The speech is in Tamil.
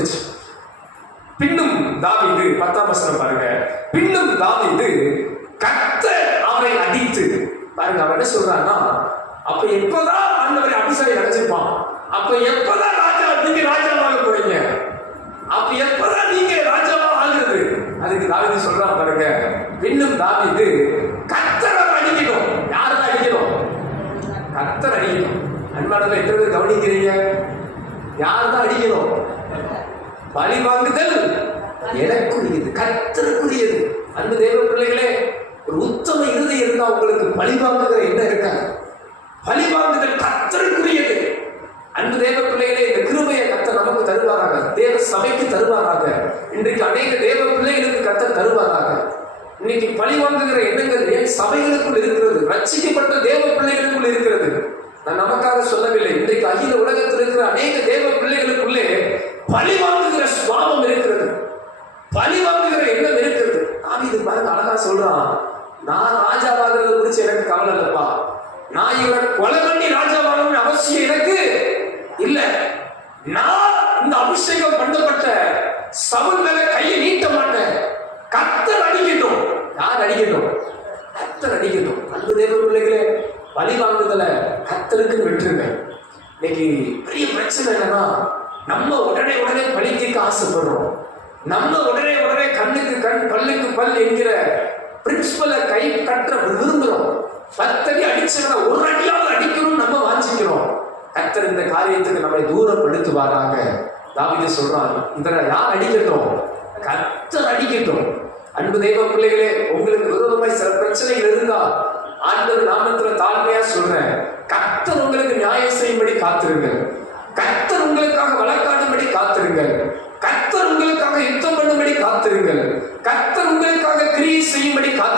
தொட்டுச்சு பின்னும் தாவிது பத்தாம் வசனம் பாருங்க. பின்னும் தாவிது கத்த அவரை அடித்து பாருங்க அவர் என்ன சொல்றாருன்னா அப்ப எப்பதான் ஆண்டவரை அபிஷேகம் அடைஞ்சிருப்பான்? அப்ப எப்பதான் ராஜா நீங்க ராஜாவாக போறீங்க? அப்ப எப்பதான் நீங்க ராஜாவா ஆகுறது? அதுக்கு தாவிது சொல்றான் பாருங்க. பின்னும் தாவிது கத்தரை அடிக்கணும். யாரை அடிக்கணும்? கர்த்தர் அடிக்கணும். அன்பானதுல எத்தனை பேர் கவனிக்கிறீங்க? யார் தான் அடிக்கணும்? பழி வாங்குதல் எனக்குரியது கத்தருக்குரியது அன்பு தேவ பிள்ளைகளே ஒரு உத்தம இருதை இருந்தா உங்களுக்கு பழி வாங்குகிற என்ன இருக்காது. பழி வாங்குதல் கத்தருக்குரியது அன்பு தேவ பிள்ளைகளே இந்த கிருமையை கத்த நமக்கு தருவாராக. தேவ சபைக்கு தருவாராக. இன்றைக்கு அநேக தேவ பிள்ளைகளுக்கு கத்த தருவாராக. இன்னைக்கு பழி வாங்குகிற எண்ணங்கள் ஏன் சபைகளுக்குள் இருக்கிறது. ரட்சிக்கப்பட்ட தேவ பிள்ளைகளுக்குள் இருக்கிறது. நான் நமக்காக சொல்லவில்லை. இன்றைக்கு அகில உலகத்தில் இருக்கிற அநேக தேவ பிள்ளைகளுக்குள்ளே பழி வாங்குகிற சுவாபம் இருக்கிறது பழி வாங்குகிற எண்ணம் இருக்கிறது நான் பாருங்க அழகா சொல்றான். நான் ராஜாவாகிறத குறிச்சு எனக்கு கவலை இல்லப்பா. நான் இவரை கொலை பண்ணி ராஜாவாகணும்னு அவசியம் எனக்கு இல்ல. நான் இந்த அபிஷேகம் பண்ணப்பட்ட சவுல் மேல கையை நீட்ட மாட்டேன். கத்தர் அடிக்கட்டும். யார் அடிக்கட்டும்? கத்தர் அடிக்கட்டும். அந்த தேவ பிள்ளைகளே பழி வாங்குதல கத்தருக்கு வெற்றுங்க இன்னைக்கு பெரிய பிரச்சனை என்னன்னா நம்ம உடனே உடனே பழி தீர்க்க ஆசைப்படுறோம் நம்ம உடனே உடனே கண்ணுக்கு கண் பல்லுக்கு பல் என்கிற பிரின்சிபலை கை கற்ற விரும்புகிறோம். பத்தடி அடிச்சுக்கிற ஒரு அடியாவது அடிக்கணும் நம்ம வாஞ்சிக்கிறோம். கத்தர் இந்த காரியத்துக்கு நம்மை தூரப்படுத்துவாராக. தாவித சொல்றான் இதில் யார் அடிக்கட்டும்? கத்தர் அடிக்கட்டும். அன்பு தெய்வ பிள்ளைகளே உங்களுக்கு விரோதமாய் சில பிரச்சனைகள் இருந்தா ஆண்டவர் நாமத்துல தாழ்மையா சொல்றேன். கத்தர் உங்களுக்கு நியாயம் செய்யும்படி காத்திருங்க கத்தர் உங்களுக்காக